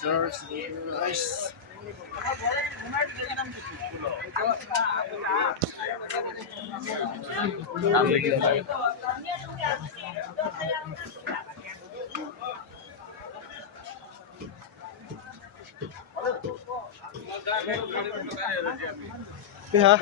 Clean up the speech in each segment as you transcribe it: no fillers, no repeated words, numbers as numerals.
There's rice. Hả?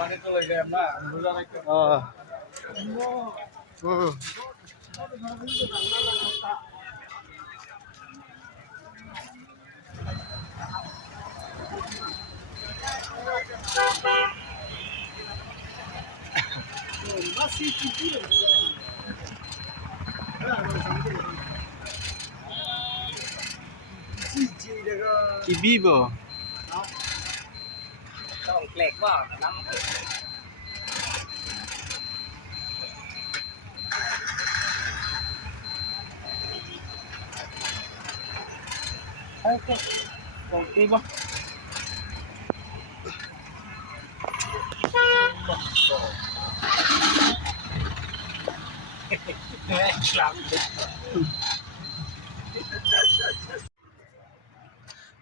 Kibibo. Lẹt quá lắm. Còn đi không?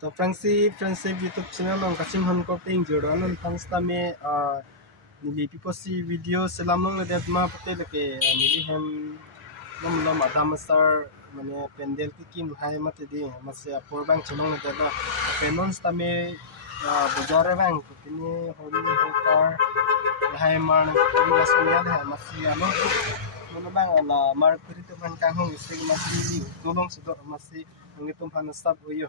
तो aprangsi YouTube channel ng kasim han korte ingjir doan pangsta me neli piposi video selamong le ma pate leke neli hem Adam Asar mane pendel ki hai mate di mase apor bang cholong le da penons tame bazar bang pini hongni hokar hai man kari lasonya hai mase alom mono bang ala mar kuri to ban kang hong isi mase tolong sedok mase naglitum han stop uyo